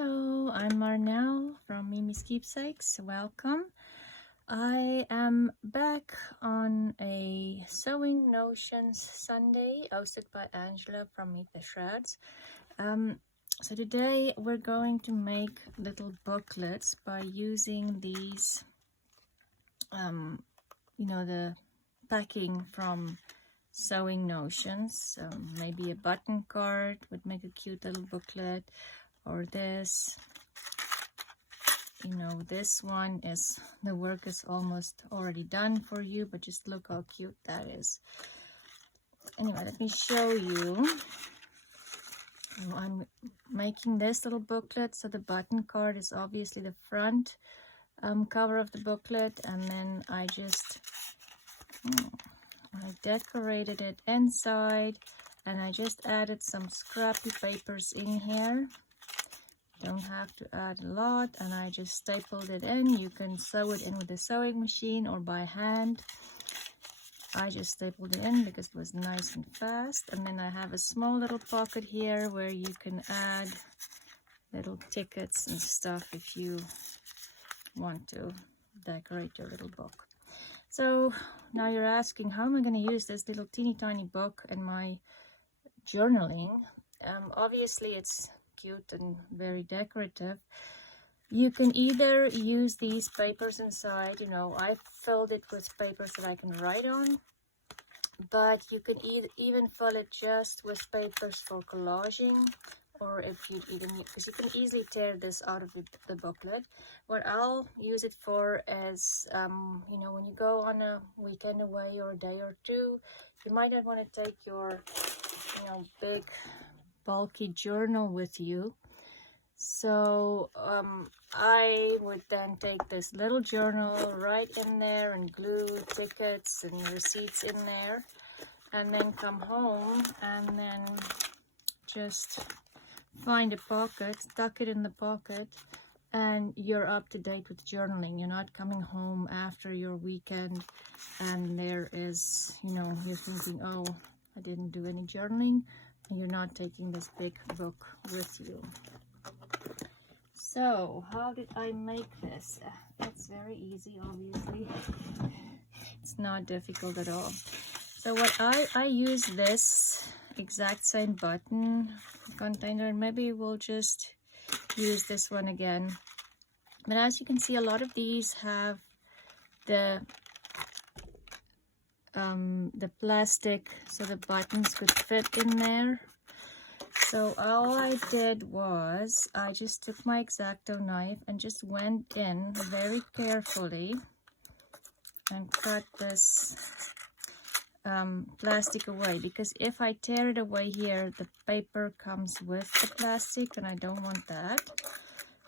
Hello, I'm Marnell from Miemie's Keepsakes. Welcome. I am back on a Sewing Notions Sunday hosted by Angela from Meet the Shreds. So today we're going to make little booklets by using these, the packing from Sewing Notions. So maybe a button card would make a cute little booklet, or this. This one is, the work is almost already done for you, but just look how cute that is. Anyway, let me show you. I'm making this little booklet, so the button card is obviously the front cover of the booklet, and then I decorated it inside, and I just added some scrappy papers in here. Don't have to add a lot, and I just stapled it in. You can sew it in with a sewing machine or by hand. I just stapled it in because it was nice and fast. And then I have a small little pocket here where you can add little tickets and stuff if you want to decorate your little book. So now you're asking, how am I going to use this little teeny tiny book in my journaling? Obviously it's cute and very decorative. You can either use these papers inside, I filled it with papers that I can write on, but you can even fill it just with papers for collaging, or if you even, because you can easily tear this out of the booklet. What I'll use it for is, when you go on a weekend away or a day or two, you might not want to take your, big bulky journal with you. So I would then take this little journal right in there and glue tickets and receipts in there, and then come home and then just find a pocket, tuck it in the pocket, and you're up to date with journaling. You're not coming home after your weekend and there is, you're thinking, oh, I didn't do any journaling, and you're not taking this big book with you. So how did I make this? It's very easy, obviously. It's not difficult at all. So what I use this exact same button container, and maybe we'll just use this one again. But as you can see, a lot of these have the plastic, so the buttons could fit in there. So all I did was I just took my X-Acto knife and just went in very carefully and cut this plastic away, because if I tear it away here, the paper comes with the plastic and I don't want that.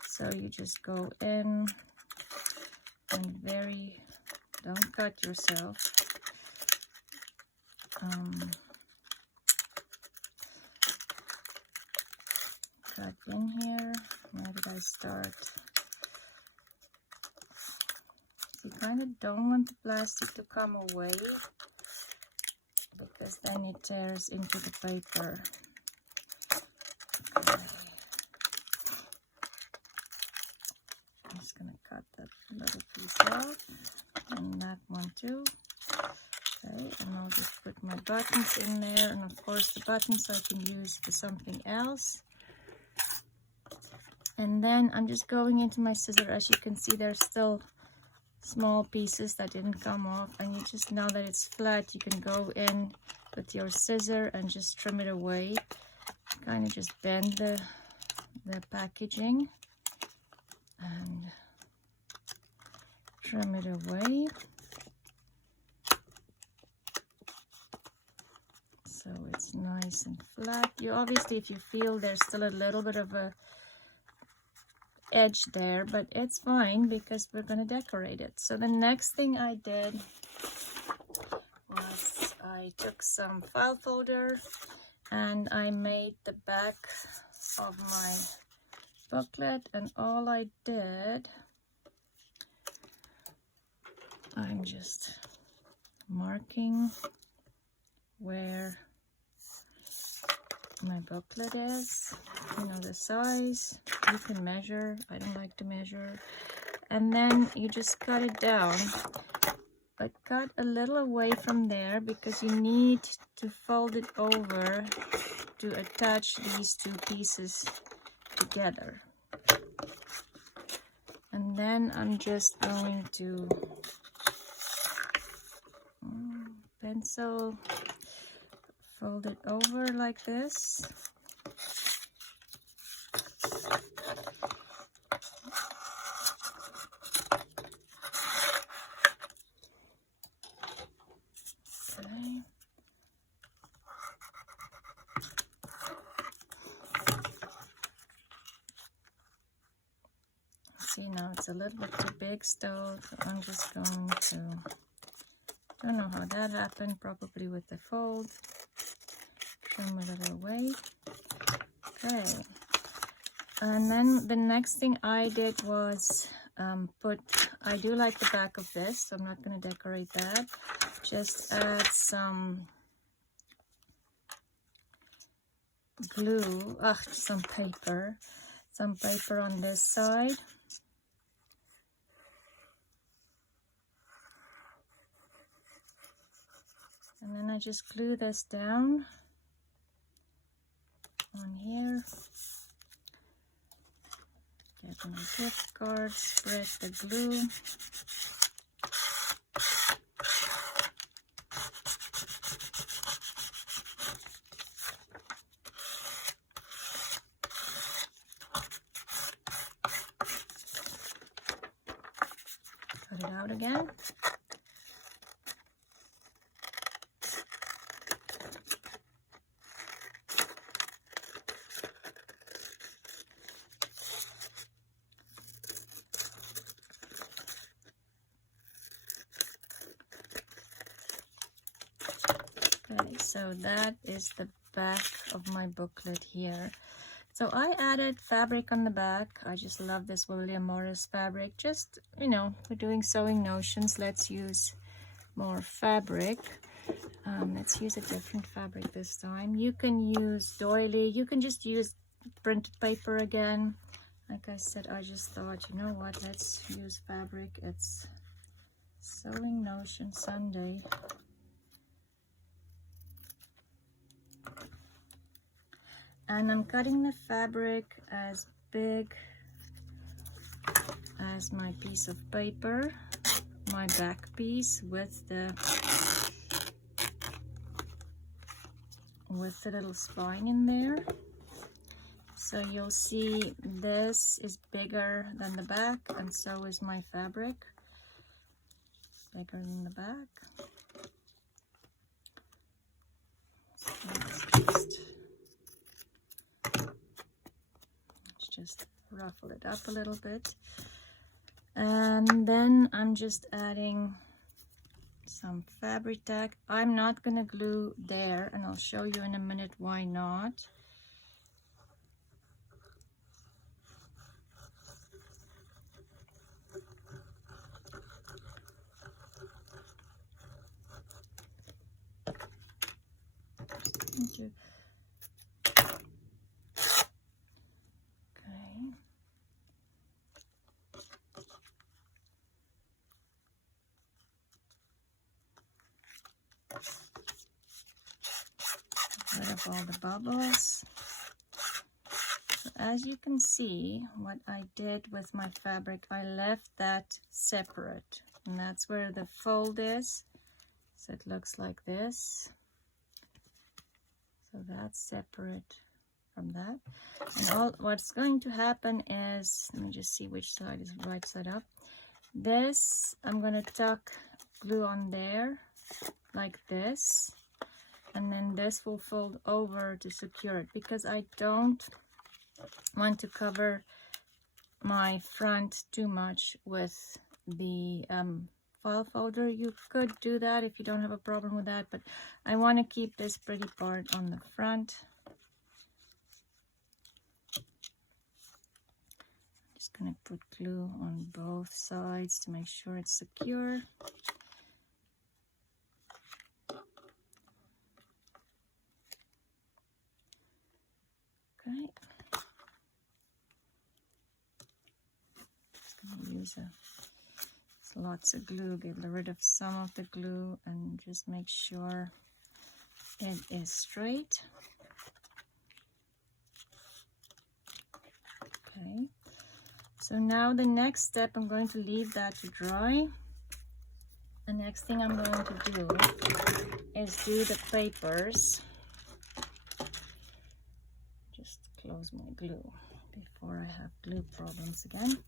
So you just go in and don't cut yourself. Cut in here. Where did I start? So you kind of don't want the plastic to come away, because then it tears into the paper. Okay. I'm just gonna cut that little piece off, and that one too. Okay, and I'll just put my buttons in there, and of course the buttons I can use for something else. And then I'm just going into my scissor. As you can see, there's still small pieces that didn't come off, and you just, now that it's flat, you can go in with your scissor and just trim it away. Kind of just bend the packaging and trim it away. So it's nice and flat. You obviously, if you feel there's still a little bit of a edge there, but it's fine because we're going to decorate it. So the next thing I did was I took some file folder and I made the back of my booklet, and all I did, I'm just marking where my booklet is, you know, the size. You can measure. I don't like to measure. And then you just cut it down, but cut a little away from there because you need to fold it over to attach these two pieces together. And then I'm just going to pencil, fold it over like this. Okay. See, now it's a little bit too big still, so I'm just going to, don't know how that happened, probably with the fold. Trim a little away. Okay. And then the next thing I did was I do like the back of this, so I'm not going to decorate that. Just add some glue, some paper on this side. And then I just glue this down on here. Get my gift card, spread the glue. Cut it out again. Okay, so that is the back of my booklet here. So I added fabric on the back. I just love this William Morris fabric. Just, you know, we're doing sewing notions. Let's use more fabric. Let's use a different fabric this time. You can use doily. You can just use printed paper again. Like I said, I just thought, you know what, let's use fabric. It's Sewing Notion Sunday. And I'm cutting the fabric as big as my piece of paper, my back piece with the little spine in there. So you'll see this is bigger than the back, and so is my fabric. Bigger than the back. So let's just ruffle it up a little bit. And then I'm just adding some fabric tack. I'm not gonna glue there, and I'll show you in a minute why not. Thank you. Okay. Get rid of all the bubbles. So as you can see, what I did with my fabric, I left that separate, and that's where the fold is. So it looks like this. So that's separate from that. And all what's going to happen is, let me just see which side is right side up. This, I'm going to tuck glue on there like this. And then this will fold over to secure it, because I don't want to cover my front too much with the file folder. You could do that if you don't have a problem with that, but I want to keep this pretty part on the front. I'm just going to put glue on both sides to make sure it's secure. use lots of glue. Get rid of some of the glue and just make sure it is straight. Okay, so now the next step, I'm going to leave that to dry. The next thing I'm going to do is do the papers. Just close my glue before I have glue problems again.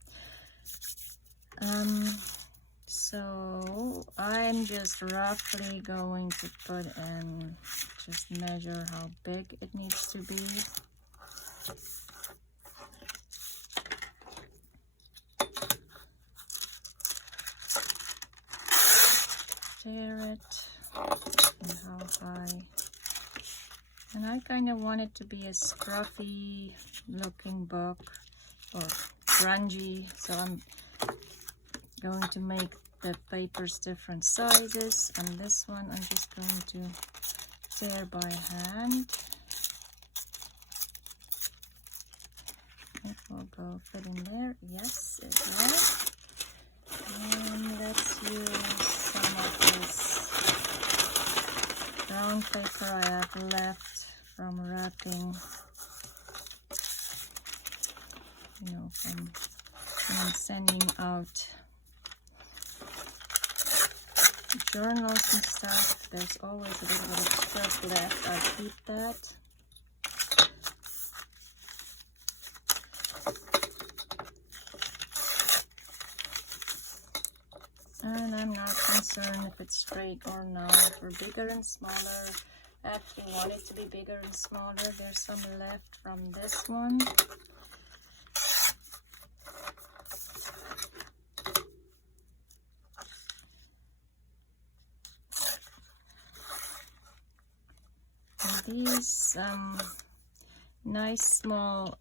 So I'm just roughly going to put in, just measure how big it needs to be. Tear it, and how high. And I kind of want it to be a scruffy looking book, or grungy, so I'm going to make the papers different sizes, and this one I'm just going to tear by hand. It will go fit in there. Yes, it will. And let's use some of this brown paper I have left from wrapping, you know, from when I'm sending out journals and stuff. There's always a little bit of stuff left. I keep that. And I'm not concerned if it's straight or not. For bigger and smaller, I actually want it to be bigger and smaller. There's some left from this one. These nice small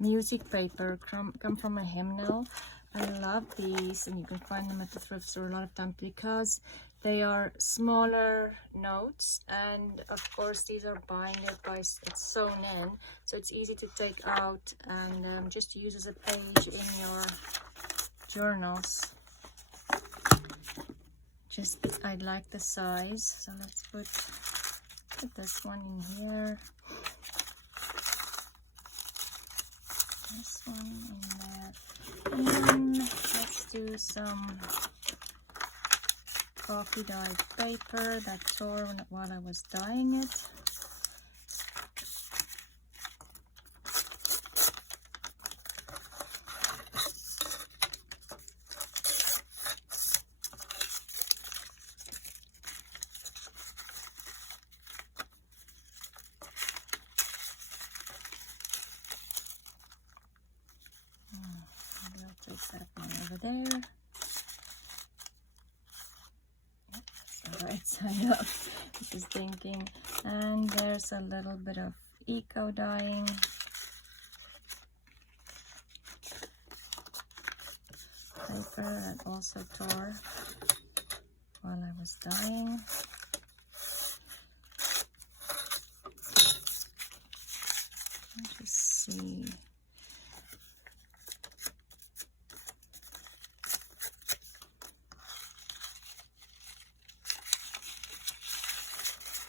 music paper come from a hymnal. I love these, and you can find them at the thrift store a lot of times because they are smaller notes, and of course these are binded by, it's sewn in, so it's easy to take out and just use as a page in your journals. Just, I like the size, so let's put this one in here, this one in there, and then let's do some coffee dyed paper that tore while I was dyeing it. That one over there. Yep, that's the right side up. Just thinking. And there's a little bit of eco dyeing. Paper that also tore while I was dyeing. Let's just see.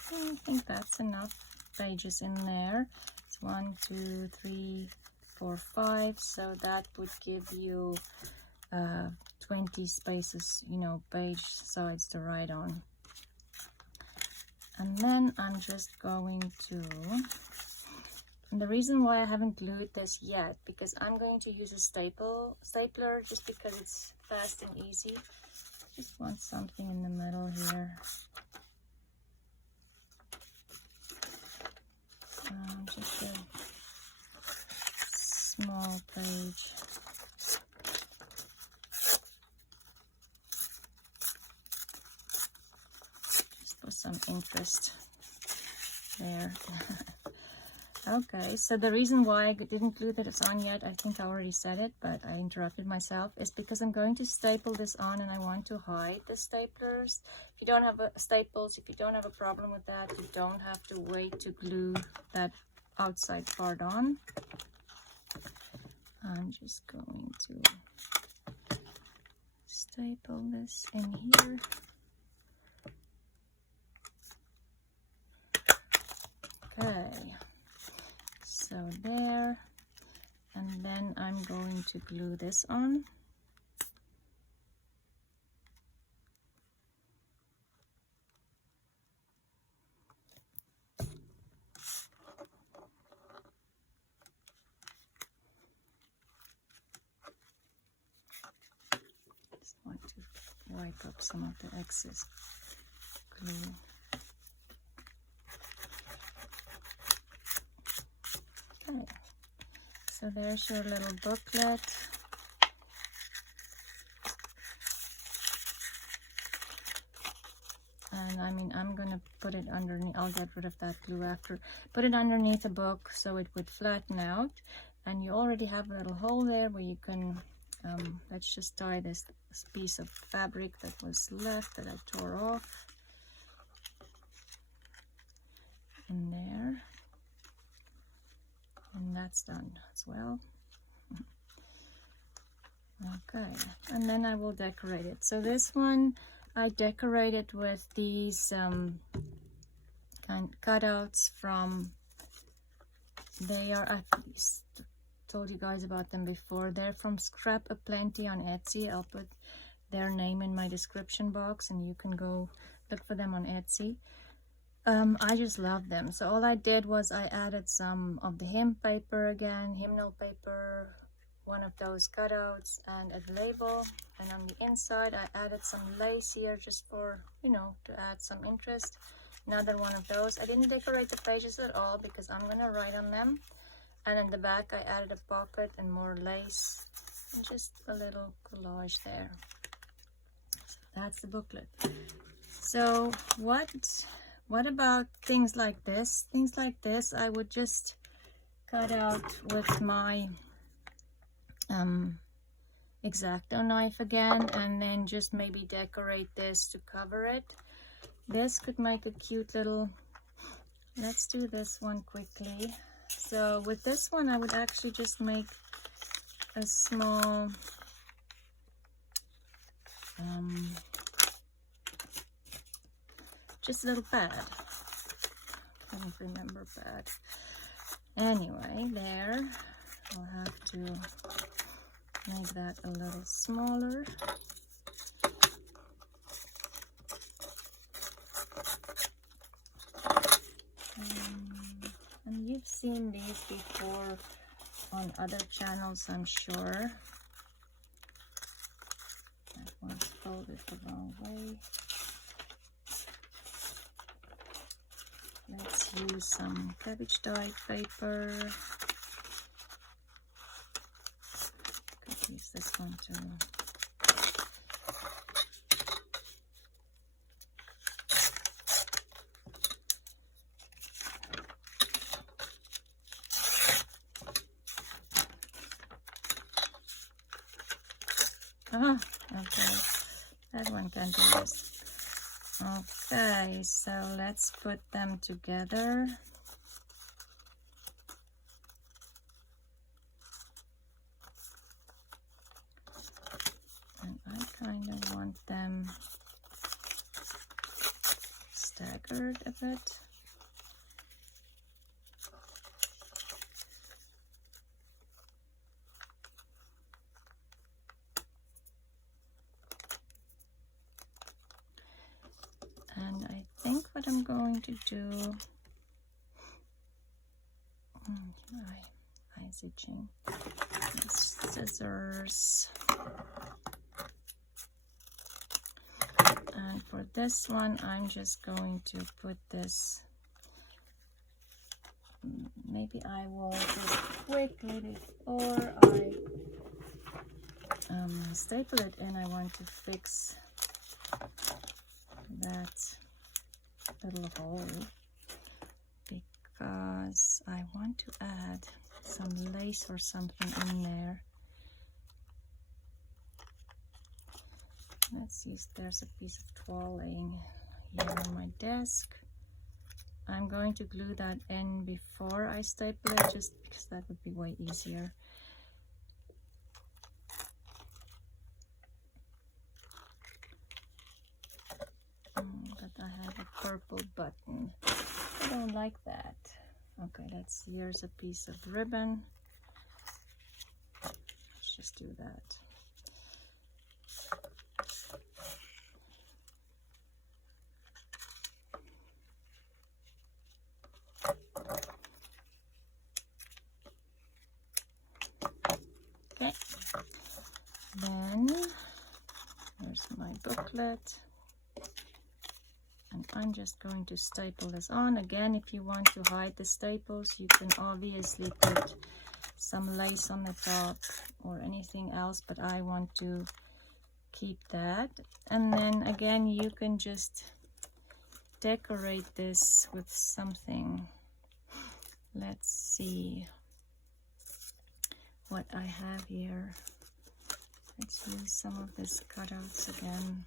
I think that's enough pages in there. It's 1, 2, 3, 4, 5. So that would give you 20 spaces, you know, page sides to write on. And then I'm just going to, and the reason why I haven't glued this yet, because I'm going to use a stapler just because it's fast and easy. Just want something in the middle here. Just a small page. Just for some interest there. Okay, so the reason why I didn't glue this on yet, I think I already said it, but I interrupted myself, is because I'm going to staple this on and I want to hide the staplers. If you don't have staples, if you don't have a problem with that, you don't have to wait to glue that outside part on. I'm just going to staple this in here. Okay, so there, and then I'm going to glue this on. Just want to wipe up some of the excess glue. Okay, so there's your little booklet. And I mean, I'm gonna put it underneath. I'll get rid of that glue after. Put it underneath the book so it would flatten out. And you already have a little hole there where you can, let's just tie this piece of fabric that was left that I tore off in there. And that's done as well. Okay, and then I will decorate it. So this one I decorated with these kind cutouts from, they are, I've told you guys about them before. They're from Scrap Aplenty on Etsy. I'll put their name in my description box and you can go look for them on Etsy. I just love them. So all I did was I added some of the hymn paper again, hymnal paper, one of those cutouts, and a label. And on the inside I added some lace here just for, you know, to add some interest. Another one of those. I didn't decorate the pages at all because I'm gonna write on them. And in the back I added a pocket and more lace and just a little collage there. So that's the booklet. So what about things like this? Things like this I would just cut out with my X-Acto knife again, and then just maybe decorate this to cover it. This could make a cute little, let's do this one quickly. So with this one I would actually just make a small just a little pad. I don't remember pad. Anyway, there. I'll have to make that a little smaller. And you've seen these before on other channels, I'm sure. That one's folded the wrong way. Let's use some cabbage dyed paper. Could use this one too. Ah, okay. That one can do this. Okay, so let's put them together. And I kind of want them staggered a bit. And I think what I'm going to do, eyes itching, scissors. And for this one, I'm just going to put this, maybe I will just quickly before I staple it in, I want to fix that little hole because I want to add some lace or something in there. Let's see, there's a piece of toile laying here on my desk. I'm going to glue that in before I staple it, just because that would be way easier. But I have a purple button. I don't like that. Okay, here's a piece of ribbon. Let's just do that. Okay, then here's my booklet. And I'm just going to staple this on. Again, if you want to hide the staples, you can obviously put some lace on the top or anything else, but I want to keep that. And then again, you can just decorate this with something. Let's see what I have here. Let's use some of this cutouts again.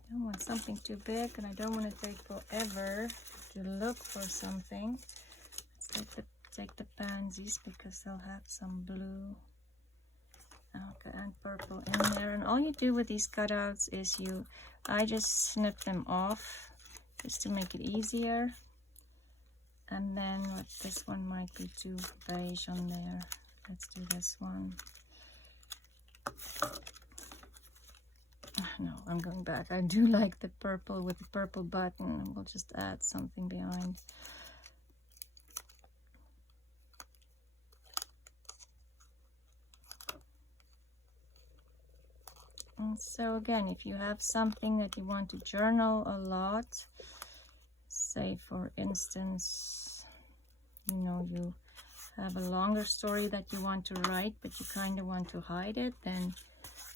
I don't want something too big, and I don't want to take forever to look for something. Let's take the pansies because they'll have some blue, okay, and purple in there. And all you do with these cutouts is I just snip them off just to make it easier. And then this one might be too beige on there. Let's do this one. No, I'm going back. I do like the purple with the purple button. We'll just add something behind. And so again, if you have something that you want to journal a lot, say for instance, you have a longer story that you want to write, but you kind of want to hide it, then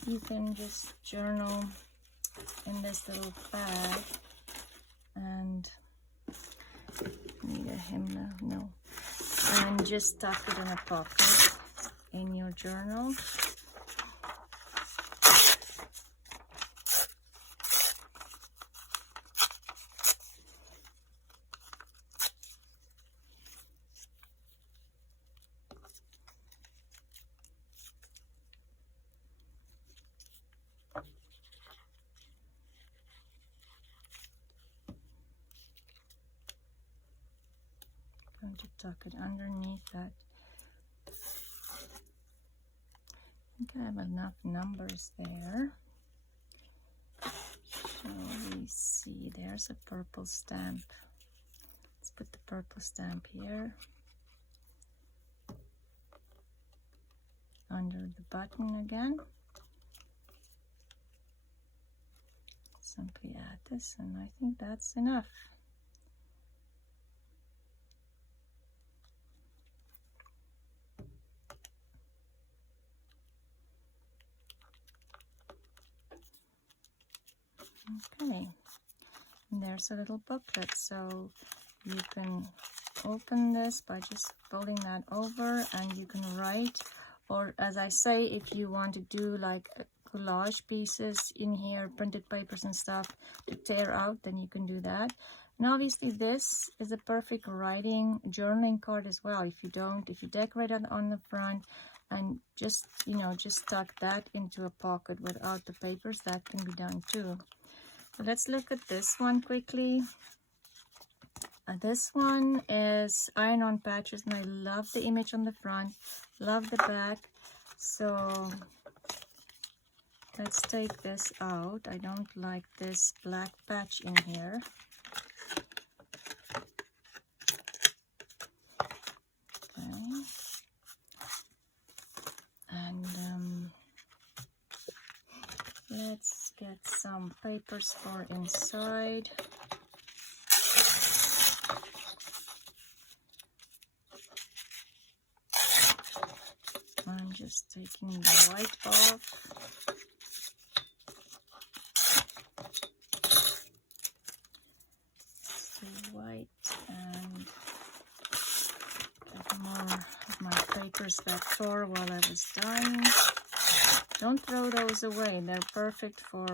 you can just journal in this little bag. And need a hymnal, no, and just tuck it in a pocket in your journal. Going to tuck it underneath that. I think I have enough numbers there. Shall we see? There's a purple stamp. Let's put the purple stamp here under the button again. Simply add this, and I think that's enough. Okay, and there's a little booklet, so you can open this by just folding that over, and you can write, or as I say, if you want to do like collage pieces in here, printed papers and stuff to tear out, then you can do that. And obviously this is a perfect writing journaling card as well. If you decorate it on the front and just tuck that into a pocket without the papers, that can be done too. So let's look at this one quickly. This one is iron-on patches, and I love the image on the front, love the back. So let's take this out. I don't like this black patch in here. Okay. And let's get some papers for inside. I'm just taking the white off. The white, and get more of my papers that tore while I was dyeing. Don't throw those away. They're perfect for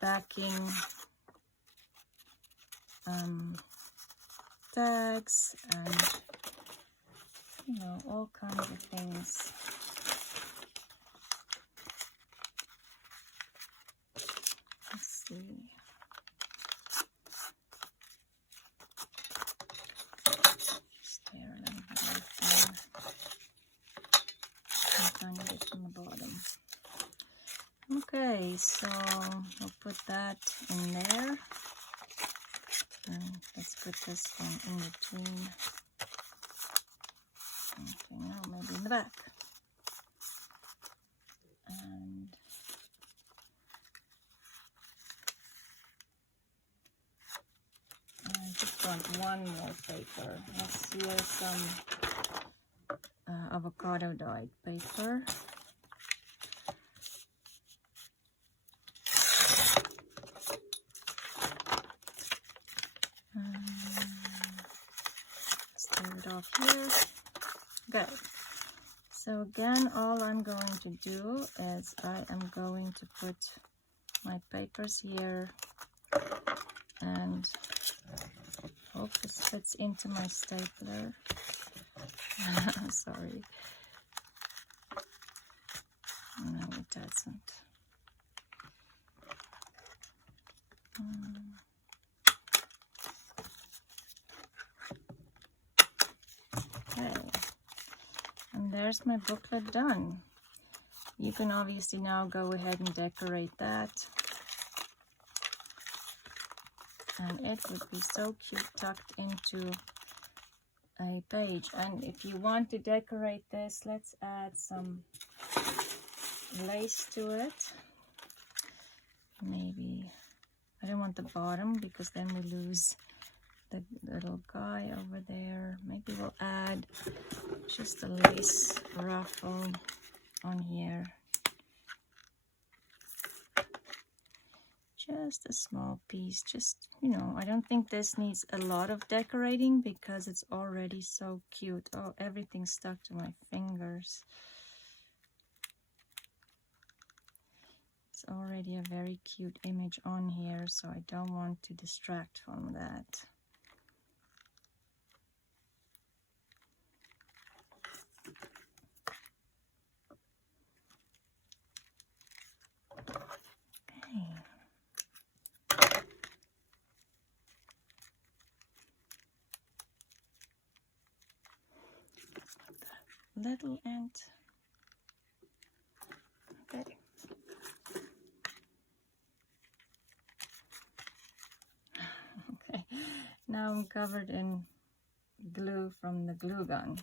backing tags and you know, all kinds of things. Let's see. Just there, let me have it there. I'm trying to get from the bottom. Okay, so we'll put that in there. And let's put this one in between. Okay, now maybe in the back. And I just want one more paper. Let's use some avocado dyed paper. Start it off here. Good. So again, all I'm going to do is I am going to put my papers here and hope this fits into my stapler. Sorry. No, it doesn't. Okay. And there's my booklet done. You can obviously now go ahead and decorate that. And it would be so cute tucked into a page. And if you want to decorate this, let's add some lace to it. Maybe, I don't want the bottom because then we lose the little guy over there. Maybe we'll add just a lace ruffle on here. Just a small piece, just, you know, I don't think this needs a lot of decorating because it's already so cute. Oh, everything's stuck to my fingers. It's already a very cute image on here, so I don't want to distract from that. Little end. Okay. Okay. Now I'm covered in glue from the glue gun.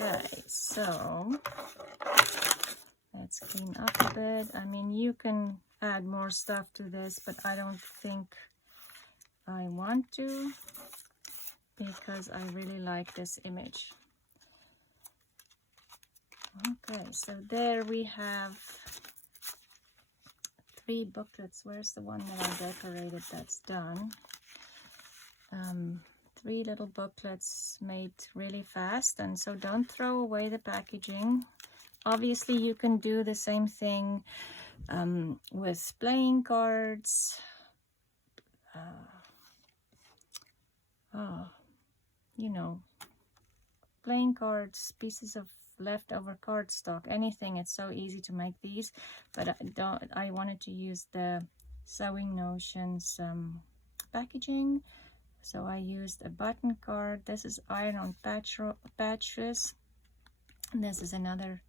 Okay, so let's clean up a bit. I mean, you can add more stuff to this, but I don't think I want to because I really like this image. Okay, so there we have 3 booklets. Where's the one that I decorated that's done? 3 little booklets made really fast, and so don't throw away the packaging. Obviously, you can do the same thing with playing cards. You know, playing cards, pieces of leftover cardstock, anything. It's so easy to make these, but I wanted to use the Sewing Notions packaging, so I used a button card. This is iron-on patches, and this is another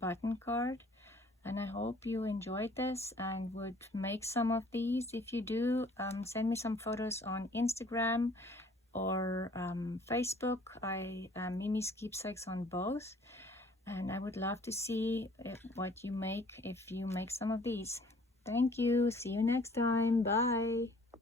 button card. And I hope you enjoyed this and would make some of these. If you do, send me some photos on Instagram or Facebook. I am Miemie's Keepsakes on both, and I would love to see what you make if you make some of these. Thank you. See you next time. Bye.